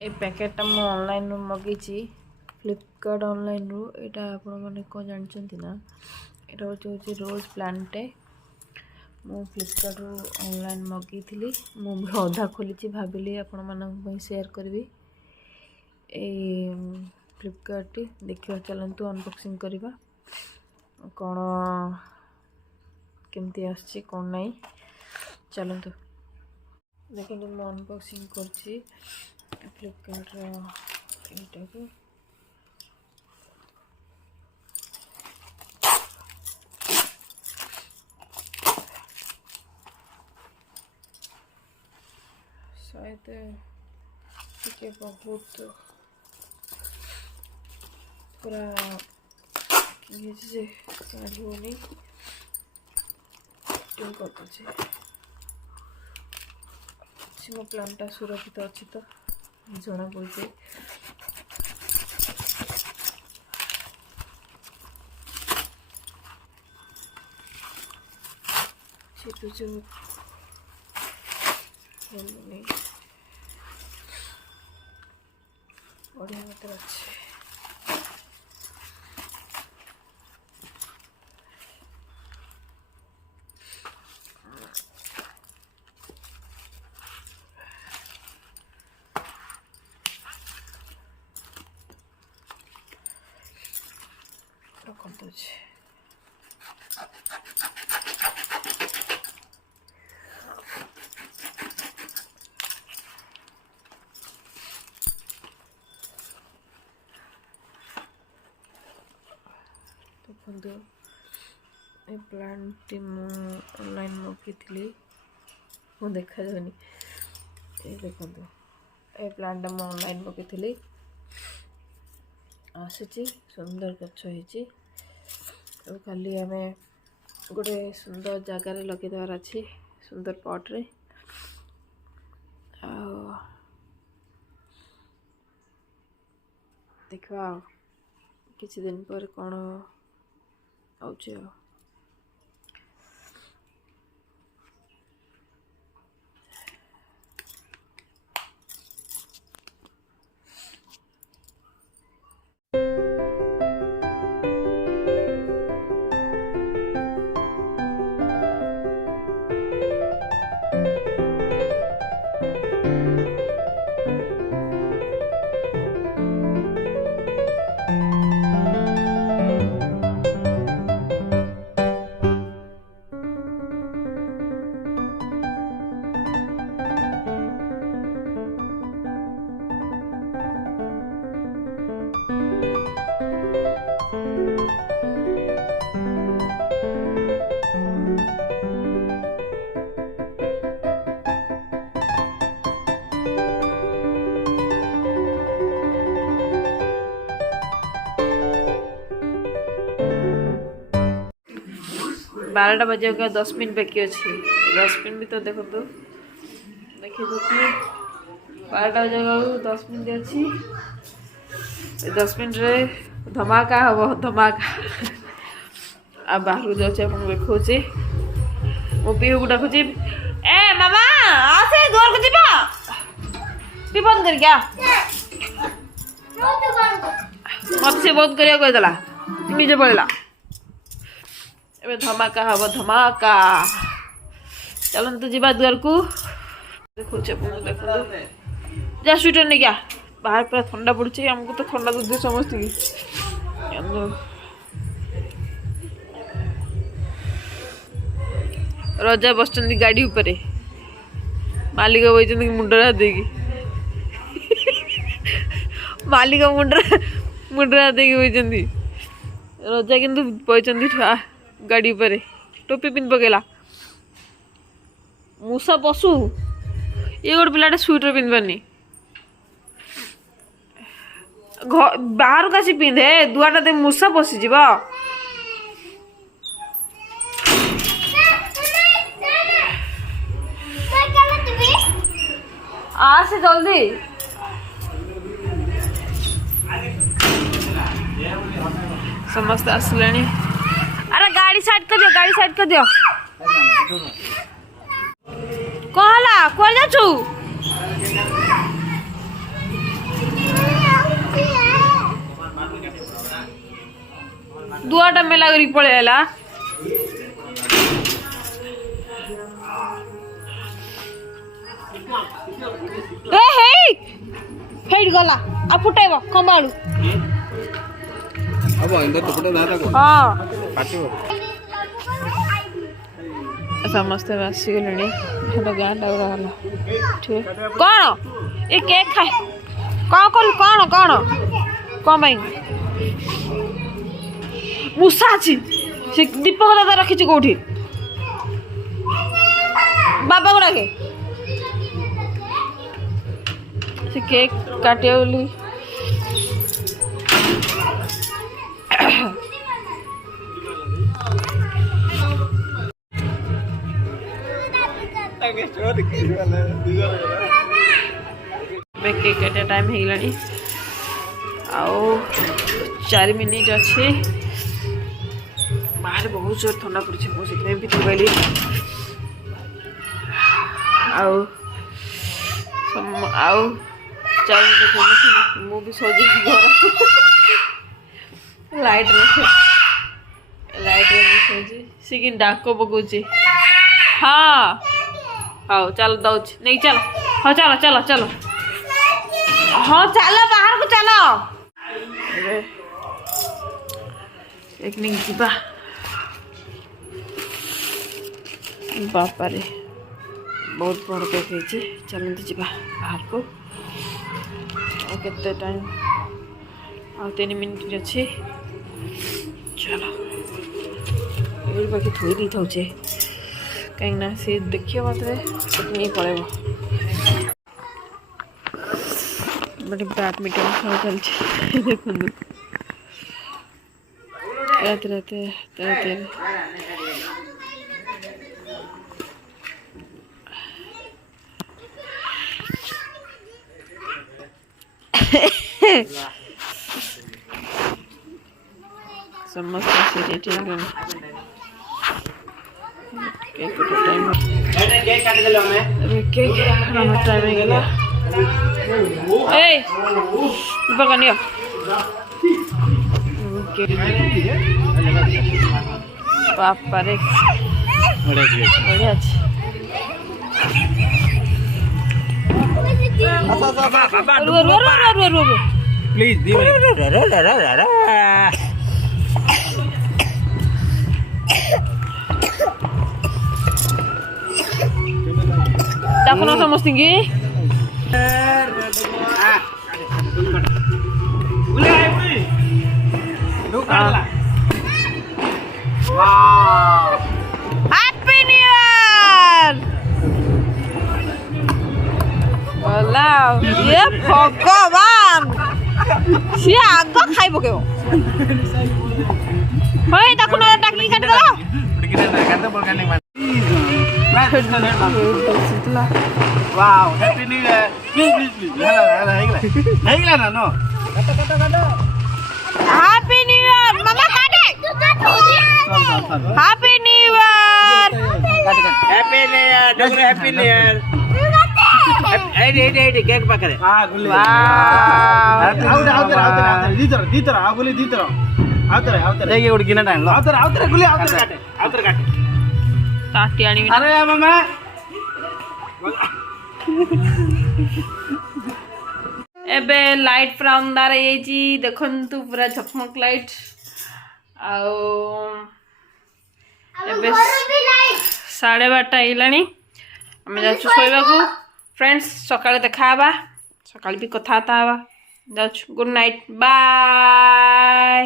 ए पैकेटा मु online मगेची Flipkart online रू एटा आपण माने को जानचंती ना एटा होची रोज प्लांटे मु फ्लिपकार्ट रू ऑनलाइन मगी थिली मु अधा खोलीची भाबिली आपण माने शेयर करबी ए फ्लिपकार्ट टी देखियो चलंतु अनबॉक्सिंग करबा कोन केमती आछी कोन नाही चलंतु देखिए मु अनबॉक्सिंग करची फ्लिपकार्ट एटा को शायद टिके बहुत पूरा ये जे काढी होनी टिम करछे मो प्लांटा सुरक्षित अच्छी तो जना पड़े तो जो बढ़िया मतलब अच्छे कर तो ए प्लांट ऑनलाइन मगी मु देखा जानी ये देखो ए प्लांट मु ऑनलाइन मगी आसी सुंदर गछ हो खाली आम गोटे सुंदर जगार लगे देवार अच्छी सुंदर पट्रे देखा किसी दिन पर कौन आउचे बारह बजे का 10 मिनट बाकी अच्छी 10 मिनट भी तो देखो तो देखिए देखिए 12 बजे 10 मिनट अच्छी 10 मिनट रे धमाका हम धमाका आ बाहर जाऊँ आपको देखा मो पीहू को डाकुची ए मामा आसे घर को जीवा टी बंद कर क्या मत से बंद करिया कहला निजे पड़ेला ए धमाका हम धमाका चलते जीवा द्वार को देखो देखो जा स्वेटर नहीं क्या बाहर पूरा ठंडा पड़े आमको तो ठंडा दूध समस्त रजा बस गाड़ी उपरे मालिक बही मुंडरा देगी मालिक मुंडरा देगी बही रजा किंतु बही गाड़ी पर टोपी पिन पकेला मूसा पशु ये गोटे पिलाटे स्वेटर पिंध पारनी बाहर का पिंधे दुआटा दे मूसा पशिज आसे जल्दी समस्त आसले अरे गाड़ी साइड कर दियो गाड़ी साइड कर दियो कहला कुआर जाचु दुआटा मेला करी पळेला ए हे हेड गला आ फुटाइबो कंबाळू अब इंदा तो फुटा दादा को हां काटिबो समस्त आसी गलेनी हेटा गांडा उड़ा गला ठीक कोन ए केक खाए कोन कोन कोन कोन भाई मुसा अछि से दीपक दादा रखी छि कोठी बाबा को रखे से केक काटे बोली केक काटे टाइम हो गलानी आओ 4 मिनिट अच्छे बाहर बहुत जोर ठंडा पड़ी मुझे भी तो गली आओ 4 मिनिट मु भी सजी घर लाइट रे सजी सिकिन डाको पकोची हाँ हाँ चलो दौच नहीं चलो हाँ चलो चलो चलो हाँ चलो बाहर को चलो एक नहीं जीवा बापा रे बहुत बड़ केक है चलते जीवा बाहर को केते टाइम आ 3 मिनिट अच्छे चलो ये बाकी थोड़ी दी था कहीं ना से देखिए मात्र नहीं पड़ेगा बड़े बैडमिंटन खेल चलते देखो रहते समस्त से केक टाइम केक काट देलो हमें केक खाना टाइम हो गया ए ऊपर कनियो बाप रे बढ़िया अच्छे please the Dapat nonton mas tinggi. Wow. Happy New Year. Wow. Ye Bhagavan. Si agak khai bokeo. Hoi, takut nonton daging kan dulu. Kita nak kata bukan yang mana. Wow, happy new year. Please. Naik lah, no. Kata. Happy New Year, Mama kade. Happy New Year. Happy new year. Dogre happy new year. Hey, cake pakar. Ah, guli. Wow. Out. Ditara. Aguli ditara. Out. Lagi udah gina time. Out. Guli out. Kate. Tati ani. Are ya mama. एबे light पूरा अंधार है देखु पूरा झकमक light आउ एबे 12:30 है आम जा शोवा को फ्रेंड्स सकाଳେ देखा सकाଳେ भी कथा गुड नाइट बाय।